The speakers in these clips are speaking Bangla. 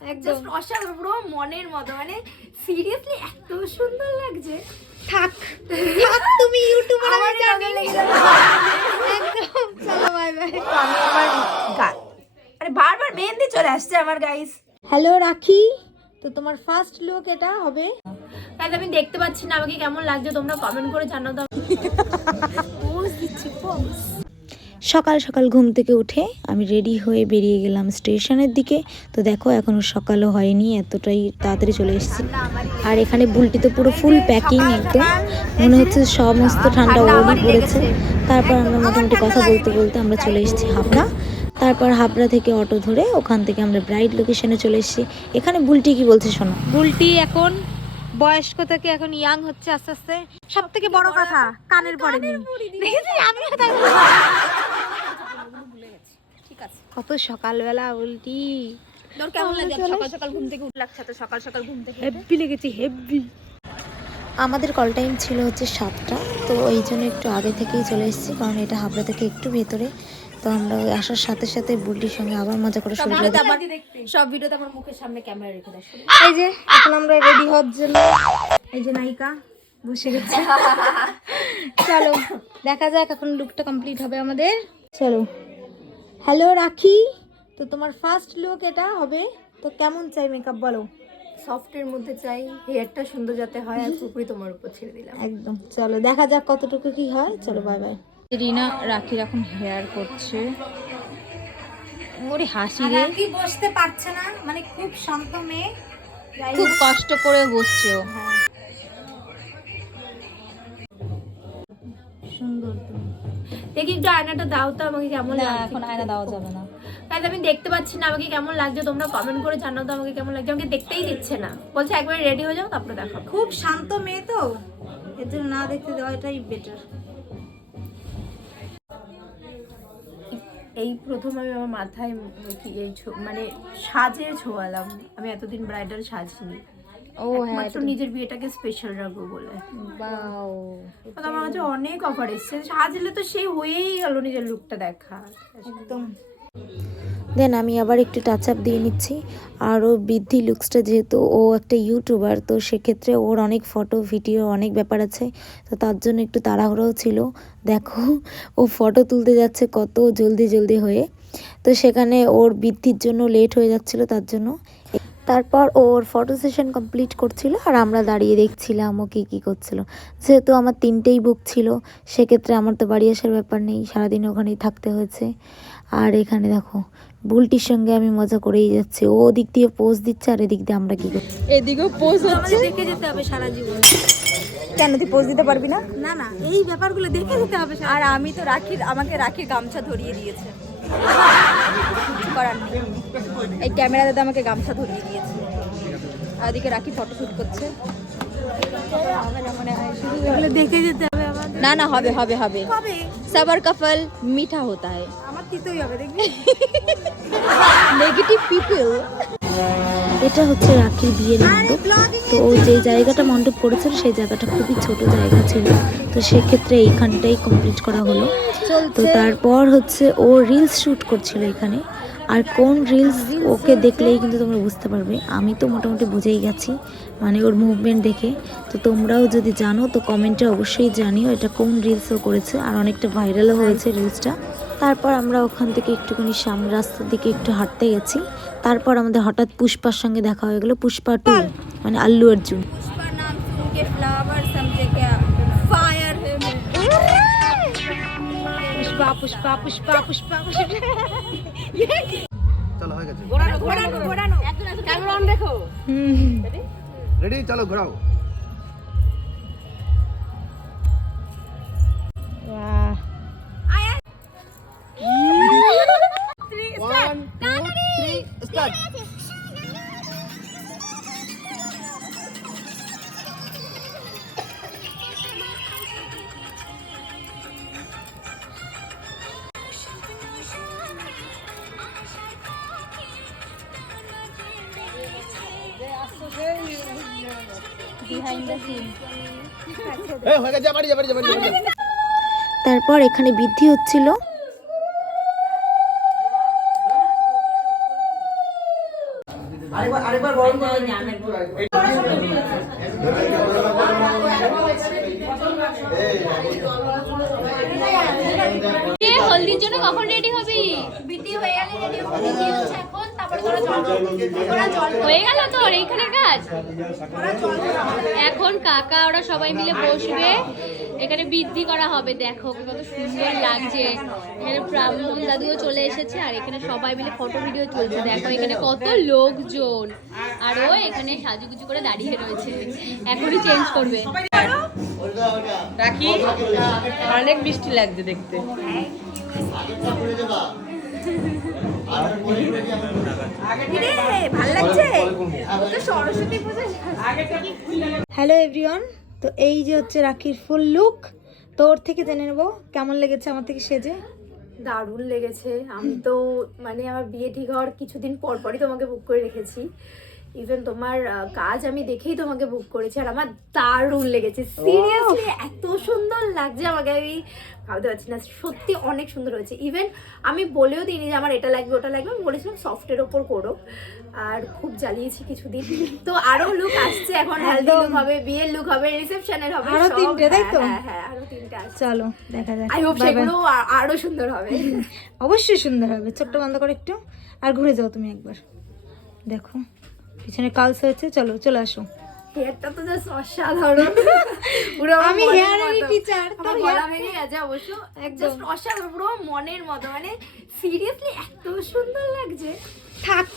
একদম অসাধারণ, পুরো মনের মতো, মানে সিরিয়াসলি এত সুন্দর লাগছে। থাক থাক, তুমি ইউটিউবার আমার জানি একদম। চলো বাই বাই। আমি আমার আরে বারবার মেহেন্দি চলে আসছে আমার গাইস। হ্যালো রাখি, তো তোমার ফার্স্ট লুক এটা হবে। তাহলে আমি দেখতে পাচ্ছি না, আমাকে কেমন লাগছে তোমরা কমেন্ট করে জানাও তো। পোজ দিচ্ছি, পোজ। সকাল সকাল ঘুম থেকে উঠে আমি রেডি হয়ে বেরিয়ে গেলাম স্টেশনের দিকে। তো দেখো এখনো সকালও হয়নি, এতটাই তাড়াতাড়ি চলে এসেছি। আর এখানে বুলটি তো পুরো ফুল প্যাকিং, একদম মনে হচ্ছে সমস্ত ঠান্ডা ওরই পড়েছে। তারপর আমরা মোটামুটি কথা বলতে বলতে আমরা চলে এসেছি হাবড়া। তারপর হাবড়া থেকে অটো ধরে ওখান থেকে আমরা ব্রাইড লোকেশনে চলে এসেছি। এখানে বুলটি কি বলছে শোনো। বুলটি এখন বয়স্ক থেকে এখন ইয়াং হচ্ছে আস্তে আস্তে। সব থেকে বড় কথা, কানের পরে নেই। আমি ঠিক আছে, কত সকালবেলা বুলটি। তোর কেমন লাগে সকাল সকাল ঘুম থেকে উঠে? লাগছে তো সকাল সকাল ঘুম থেকে? হেভি লেগেছে, হেভি। আমাদের কল টাইম ছিল হচ্ছে 7টা, তো এই জন্য একটু আগে থেকেই চলে এসেছি, কারণ এটা হাবড়া থেকে একটু ভেতরে। তো আমরা আসার সাথে সাথে বুলটির সঙ্গে আবার মজা করা শুরু করে দিই। সব ভিডিওতে আমার মুখের সামনে ক্যামেরা রেখে দাও। এই যে এখন আমরা রেডি হওয়ার জন্য, এই যে নায়িকা বসে গেছে। চলো দেখা যাক এখন লুকটা কমপ্লিট হবে আমাদের। চলো। হ্যালো রাখি, তো তোমার ফার্স্ট লুক এটা হবে, তো কেমন চাই মেকআপ বলো? সফটের মধ্যে চাই, হেয়ারটা সুন্দর যাতে হয়, আর পুরোপুরি তোমার উপর ছেড়ে দিলাম একদম। চলো দেখা যাক কতটুকু কি হয়। চলো বাই বাই। রিনা রাখির এখন হেয়ার করছে। ওরে হাসি রে, রাখি বসতে পারছে না, মানে খুব শান্ত মেয়ে, খুব কষ্ট করে বসছে ও। সুন্দর তুমি। দেখি একটু আয়নাটা দাও তো আমাকে কেমন না লাগছে। এখন আয়না দেওয়া যাবে না। তাহলে আমি দেখতে পাচ্ছি না, আমাকে কেমন লাগছে তোমরা কমেন্ট করে জানাও তো আমাকে কেমন লাগছে। আমাকে দেখতেই দিচ্ছে না, বলছে একবার রেডি হয়ে যাও তারপরে দেখো। খুব শান্ত মেয়ে তো, এর জন্য না দেখতে দেওয়াটাই বেটার। এই প্রথম আমি আমার মাথায় এই মানে সাজের ছোঁয়ালাম। আমি এতদিন ব্রাইডাল সাজিনি, ও হ্যাঁ, মাত্র নিজের বিয়েটাকে স্পেশাল রাখবো বলে। বাও, তো আমার কাছে অনেক অফার এসছে, সাজলে তো সেই হয়েই গেল নিজের লুকটা দেখা একদম। দেন আমি আবার একটু টাচ আপ দিয়ে নিচ্ছি। আর ও বৃদ্ধি লুকসটা, যেহেতু ও একটা ইউটিউবার, তো সেক্ষেত্রে ওর অনেক ফটো ভিডিও অনেক ব্যাপার আছে, তো তার জন্য একটু তাড়াহুড়োও ছিল। দেখো ও ফটো তুলতে যাচ্ছে কত জলদি জলদি হয়ে, তো সেখানে ওর বৃদ্ধির জন্য লেট হয়ে যাচ্ছিল তার জন্য। তারপর ওর ফটো সেশন কমপ্লিট করছিল আর আমরা দাঁড়িয়ে দেখছিলাম ও কী করছিল। যেহেতু আমার 3টেই বুক ছিল, সেক্ষেত্রে আমার তো বাড়ি আসার ব্যাপার নেই, সারাদিন ওখানেই থাকতে হয়েছে। আর এখানে দেখো বুলটির সঙ্গে আমি মজা করেই যাচ্ছি, ও দিক দিয়ে পোজ দিচ্ছে আর এদিক দিয়ে আমরা কি করছি, এদিকেও পোজ হচ্ছে। দেখে যেতে হবে সারা জীবন। কেন তুই পোজ দিতে পারবি না? না না, এই ব্যাপারগুলো দেখে যেতে হবে। আর আমি তো আমাকে রাখির গামছা ধরিয়ে দিয়েছে, কিছু করার নেই। এই ক্যামেরা দাদা আমাকে গামছা ধরিয়ে দিয়েছে, আর ওদিকে রাখি ফটো শুট করছে। এগুলো দেখে যেতে হবে আমার। না না, হবে হবে হবে, সবার কা ফল মিঠা হতা है। আমার তিতই হবে, দেখবি। Negative people. এটা হচ্ছে রাখির বিয়ের মণ্ডপ। তো ও যে জায়গাটা মণ্ডপ করেছিল সেই জায়গাটা খুবই ছোট জায়গা ছিল, তো সেক্ষেত্রে এইখানটাই কমপ্লিট করা হলো। তো তারপর হচ্ছে ও রিলস শ্যুট করছিল এখানে। আর কোন রিলস ওকে দেখলেই কিন্তু তোমরা বুঝতে পারবে, আমি তো মোটামুটি বুঝেই গেছি মানে ওর মুভমেন্ট দেখে। তো তোমরাও যদি জানো তো কমেন্টে অবশ্যই জানিও এটা কোন রিলস ও করেছে, আর অনেকটা ভাইরালও হয়েছে রিলসটা। তারপর আমরা ওখান থেকে একটুখানি সামনে রাস্তার দিকে একটু হাঁটতে গেছি। তারপর আমাদের হঠাৎ পুষ্পার সঙ্গে দেখা হয়ে গেলো, পুষ্পা 2 মানে আল্লু অর্জুন। पुष्पा नाम सुन के फ्लावर समझे क्या, फायर है मैं। পুষ্পা পুষ্পা পুষ্পা পুষ্পা পুষ্পা। চলো হয়ে গেছে। ঘোরানো ঘোরানো ঘোরানো, ক্যামেরা অন দেখো। রেডি, চলো ঘোরাও। বাহ, 1 2 3 স্টার্ট। Behind the scene. এই হয়ে গেছে, বাড়ি যা বাড়ি যা বাড়ি যা। তারপর এখানে বৃদ্ধি হচ্ছিল। আরেকবার গরম করে হলদির জন্য কখন রেডি হবি? বিটি হয়ে গেলে রেডি হবো, বিটি হচ্ছে এখন, তারপরে তোরা জল হয়ে গেল তোর এইখানে কাজ? এখন কাকা ওরা সবাই মিলে বসবে, এখানে বৃদ্ধি করা হবে। দেখো কত সুন্দর লাগছে। এখানে ব্রাহ্মণ দাদুও চলে এসেছে আর এখানে সবাই মিলে ফটো ভিডিও চলছে। দেখো এখানে কত লোকজন, আর ও এখানে সাজুগুজু করে দাঁড়িয়ে রয়েছে, এখনই চেঞ্জ করবে। রাখি অনেক মিষ্টি লাগছে দেখতে। ভালো লাগছে সরস্বতী পূজা। হ্যালো এভরিওয়ান, তো এই যে হচ্ছে রাখির ফুল লুক। তো ওর থেকে জেনে নেবো কেমন লেগেছে আমার থেকে সেজে। দারুণ লেগেছে। আমি তো মানে আমার বিয়ে ঠিক হওয়ার কিছুদিন পর পরই তোমাকে বুক করে রেখেছি। ইভেন তোমার কাজ আমি দেখেই তোমাকে বুক করেছি, আর আমার দারুণ লেগেছে। সিরিয়াসলি এত সুন্দর লাগছে আমাকে, আমি ভাবতে পারছি না, সত্যি অনেক সুন্দর হয়েছে। ইভেন আমি বলেও দিইনি যে আমার এটা লাগবে ওটা লাগবে, আমি বলেছিলাম সফটের ওপর করো, আর খুব জ্বালিয়েছি কিছুদিন। তো আরো লুক আসছে, এখন হেলদি লুক হবে, বিয়ের লুক হবে, রিসেপশনের হবে, আরো সব। তিনটে, তাই তো? হ্যাঁ আরো তিনটে আসছে। চলো দেখা যাক, আই হোপ সেগুলো আরো সুন্দর হবে। অবশ্যই সুন্দর হবে। ছোট্ট বন্ধ করে একটু, আর ঘুরে যাও তুমি একবার, দেখো পিছনে কালস হয়েছে। চলো চলে আসো। হেয়ারটা তো জাস্ট অসাধারণ। পুরো আমি হেয়ারেরই টিচার, তো আমার গলা ভেঙে গেছে অবশ্য, জাস্ট অসাধারণ, পুরো মনের মতো। মানে সিরিয়াসলি এত সুন্দর লাগছে। থাক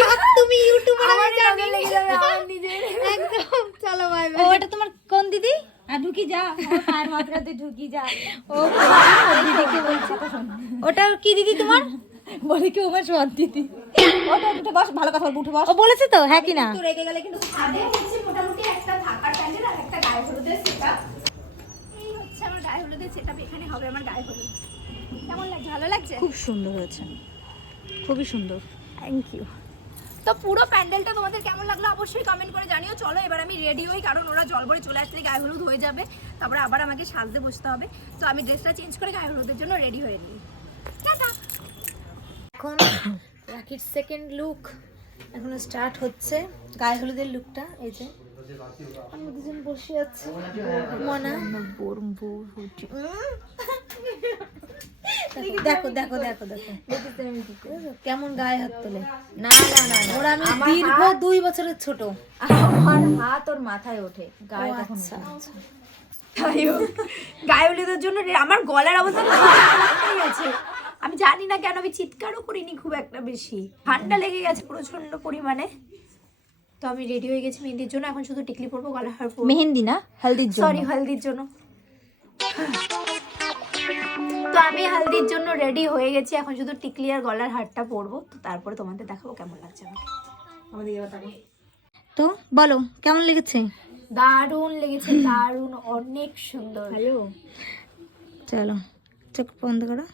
থাক, তুমি ইউটিউবার আমার জানি লেগে যাবে আমার নিজের। একদম। চলো বাই বাই। ও এটা তোমার কোন দিদি? আর ঢুকি যা, আমার পায়ের মাথাতে ঢুকি যা। ও দিদিকে বলছি, ওটা কি দিদি তোমার? বলে কি আমার সৎ দিদি। ওটা উঠে বস, ভালো কথা বলবো, উঠে বস। ও বলেছে তো, হ্যাঁ কি না? তো রেগে গেলে কিন্তু ছাদে হচ্ছে মোটামুটি একটা থাকার প্যান্ডেল আর একটা গায়ে হলুদের সেটআপ। এই হচ্ছে আমার গায়ে হলুদের সেটআপ, এখানে হবে আমার গায়ে হলুদ। কেমন লাগছে? ভালো লাগছে? খুব সুন্দর হয়েছে, খুবই সুন্দর। Thank you. তো পুরো প্যান্ডেলটা তোমাদের কেমন লাগলো অবশ্যই কমেন্ট করে জানিও। চলো এবার আমি রেডি হই, কারণ ওরা জলবরে চলে আসলে গায়ে হলুদ হয়ে যাবে, তারপরে আবার আমাকে সাজতে বসতে হবে। তো আমি ড্রেসটা চেঞ্জ করে গায়ে হলুদের জন্য রেডি হয়ে নিই। টাটা। এখন রাখির সেকেন্ড লুক এখনো স্টার্ট হচ্ছে। গায়ে হলুদের লুকটা এই যে আমরা দুজন বসে আছি। মনা দেখো দেখো দেখো দেখো কেমন গায়ে হাত তোলে। না না না, ওরা আমি দীর্ঘ 2 বছরের ছোট। আমার হাত ওর মাথায় ওঠে, গায়ে তখন আচ্ছা আচ্ছা। গায়ে হলুদের জন্য আমার গলার অবস্থা হয়ে গেছে। আমি জানি না কেন, আমি চিৎকারও করিনি খুব একটা বেশি, ঠান্ডা লেগে গেছে প্রচন্ড পরিমাণে। তো আমি রেডি হয়ে গেছি মেহেন্দির জন্য, এখন শুধু টিকলি পরবো, গলার হার পরবো। মেহেন্দি না, হলদির জন্য। সরি, হলদির জন্য। তো আমি হলদির জন্য রেডি হয়ে গেছি, এখন শুধু টিকলি আর গলার হারটা পরবো। তো তারপরে তোমাদের দেখাবো কেমন লাগছে আমাকে। তো বলো কেমন লেগেছে? দারুণ লেগেছে, দারুণ, অনেক সুন্দর। ভালো। চলো চোখ বন্ধ করো।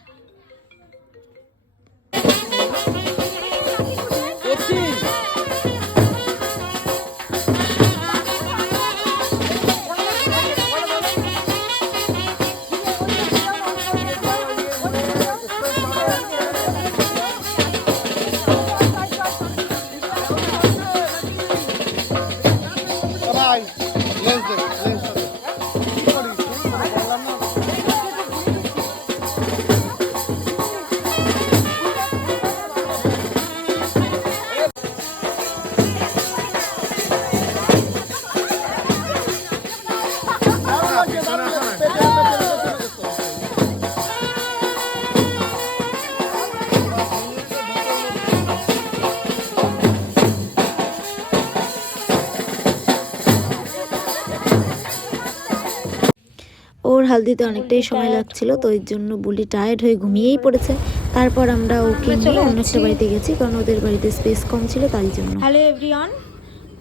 ওর হালদিতে অনেকটাই সময় লাগছিল, তো এর জন্য বুলি টায়ার্ড হয়ে ঘুমিয়েই পড়েছে। তারপর আমরা ওকে নিয়ে অন্য একটা বাড়িতে গেছি, কারণ ওদের বাড়িতে স্পেস কম ছিল তাই জন্য। হ্যালো এভরিওয়ান,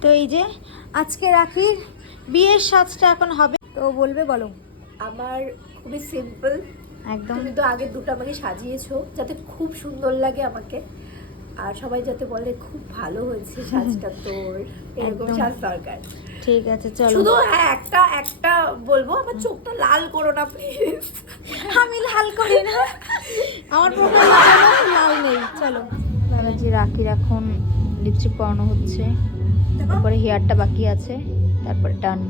তো এই যে আজকে রাখির বিয়ের সাজটা এখন হবে, তো বলবে বলো। আমার খুবই সিম্পল একদম। তুমি তো আগে দুটো আমাকে সাজিয়েছো যাতে খুব সুন্দর লাগে আমাকে, আর সবাই যাতে বলে খুব ভালো হয়েছে সাজটা তোর, এরকম একদম। সাজ দরকার। ঠিক আছে চলো। শুধু হ্যাঁ একটা বলবো, আমার চোখটা লাল করো না প্লিজ। আমি লাল করি না, আমার প্রোফাইলে লাল নেই। চলো যে রাখির এখন লিপস্টিক পরানো হচ্ছে, তারপরে হেয়ারটা বাকি আছে, তারপরে ডান।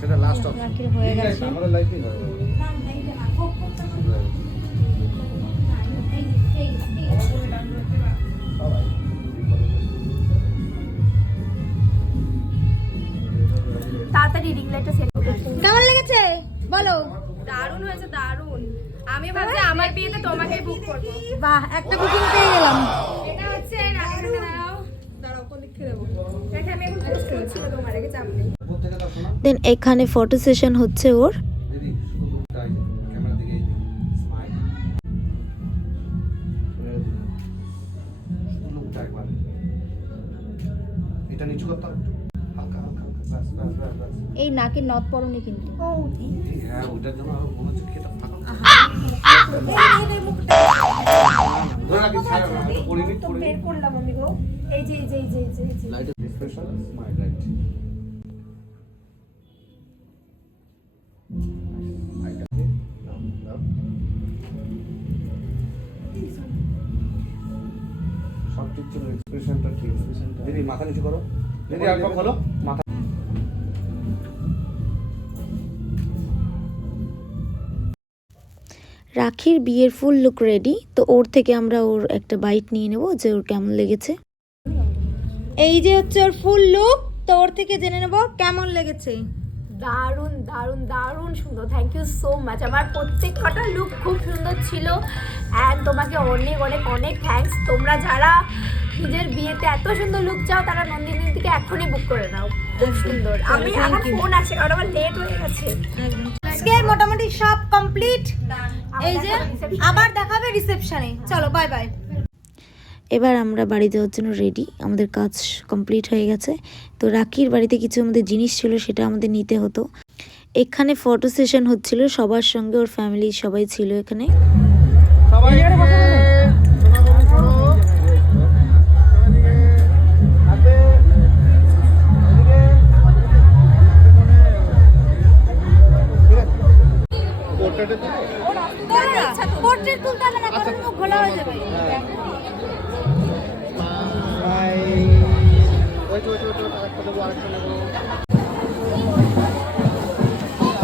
সেটা লাস্ট অপশন রাখির হয়ে গেছে। আমাদের লাইফেই হয়। তাড়াতাড়ি রিং লাইটটা সেট করো। কেমন লেগেছে বলো? দারুণ হয়েছে, দারুণ। আমি ভাবছি আমার বিয়েতে তোমাকেই বুক করব। বাহ, একটা বুকিং পেয়ে গেলাম। এটা হচ্ছে দাঁড়াও কোন লিখে দেবো। দেখে আমি এখন পোস্ট করছি না, তোমার আগে চাপ নেই। দেন এখানে ফটো সেশন হচ্ছে ওর। দিদি শুধু তাই ক্যামেরা দিকে স্মাইল শুধু লুকটা একবার এটা নিচু করতে হবে হালকা হালকা বাস বাস বাস বাস। এই নাকের নথ পরনি কিন্তু। হ্যাঁ ওটার জন্য আরো মনে হচ্ছে খেতে ফাঁকা ধরে রাখি ছাড়ো না হয়তো পড়িনি পড়িনি বের করলাম আমি গো। এই যে এই যে এই যে এই যে এই যে লাইট এক্সপ্রেশন স্মাইল রাইট আইটাকে দাও সব ঠিক ছিল এক্সপ্রেশনটা ঠিক দিদি মাথা নিচু করো দিদি আর পা খোলো মাথা রাখির বিয়ের ফুল লুক রেডি, তো ওর থেকে আমরা ওর একটা বাইট নিয়ে নেব যে ওর কেমন লেগেছে। এই যে হচ্ছে ওর ফুল লুক, তো ওর থেকে জেনে নেব কেমন লেগেছে। দারুণ দারুণ দারুণ সুন্দর। Thank you so much. আমার প্রত্যেক কটা লুক খুব সুন্দর ছিল অ্যান্ড তোমাকে অনেক অনেক অনেক থ্যাঙ্কস। তোমরা যারা নিজের বিয়েতে এত সুন্দর লুক চাও তারা নন্দিনী থেকে এখনই বুক করে নাও। খুব সুন্দর। আমি আমার ফোন আছে কারণ আমার লেট হয়ে গেছে। আজকে মোটামুটি সব কমপ্লিট। এই যে আবার দেখাবে রিসেপশনে। চলো বাই বাই। এবার আমরা বাড়ি যাওয়ার জন্য রেডি, আমাদের কাজ কমপ্লিট হয়ে গেছে। তো রাখির বাড়িতে কিছু আমাদের জিনিস ছিল, সেটা আমাদের নিতে হতো। এখানে ফটো সেশন হচ্ছিল সবার সঙ্গে, ওর ফ্যামিলি সবাই ছিল এখানে। সবাই পোর্ট্রেট তুলতে হবে না, কারণ মুখ ঘোলা হয়ে যাবে।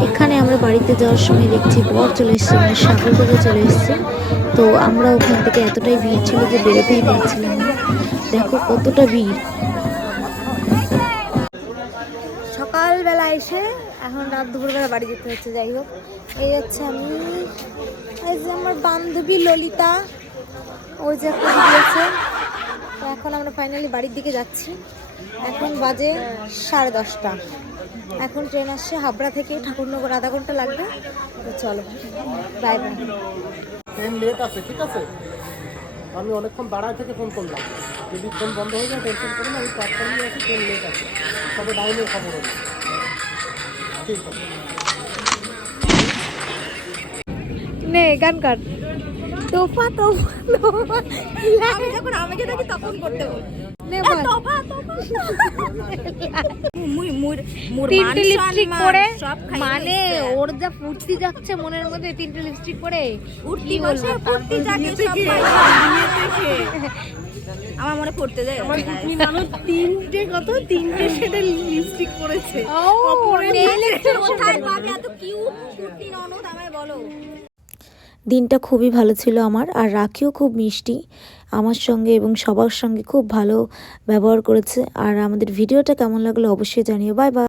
এখানে আমরা বাড়িতে যাওয়ার সময় দেখছি বর চলে এসছে, মানে সাগর বাবু চলে এসছে। তো আমরা ওখান থেকে এতটাই ভিড় ছিল যে বেরোতেই পারছিলাম না। দেখো কতটা ভিড়। সকালবেলা এসে এখন রাত দুপুরবেলা বাড়ি যেতে হচ্ছে। যাই হোক, এই হচ্ছে আমি, এই যে আমার বান্ধবী ললিতা, ওই যে একটা দিয়েছে। তো এখন আমরা ফাইনালি বাড়ির দিকে যাচ্ছি। এখন বাজে 10:30। এখন ট্রেন আসছে হাবড়া থেকে ঠাকুরনগর, আধা ঘন্টা লাগবে। তো চলো বাই বাই। ট্রেন লেট আছে, ঠিক আছে? আমি অনেকক্ষণ দাঁড়ায় থেকে ফোন করলাম, যদি ফোন বন্ধ হয়ে যায় টেনশন করো না, আমি প্ল্যাটফর্মে আছি, ট্রেন লেট আছে, তবে ডাউনের খবর হবে। ঠিক আছে, নে গান কাট। তোফা তোফা তোফা, আমি যখন আমাকে দেখি তখন করতে বল। নে বল তোফা তোফা। তিনটে লিপস্টিক পরে মানে ওর যা ফুর্তি যাচ্ছে মনের মধ্যে, তিনটে লিপস্টিক পরে ফুর্তি বসে ফুর্তি জাগে সব আমার মনে পড়তে যায়। আমার তিনটে কত, তিনটে শেডের লিপস্টিক পরেছে। কোথায় পাবে এত কিউট ফুর্তি ননদ, আমায় বলো। দিনটা খুবই ভালো ছিল আমার, আর রাখিও খুব মিষ্টি আমার সঙ্গে এবং সবার সঙ্গে খুব ভালো ব্যবহার করেছে। আর আমাদের ভিডিওটা কেমন লাগলো অবশ্যই জানিও। Bye bye.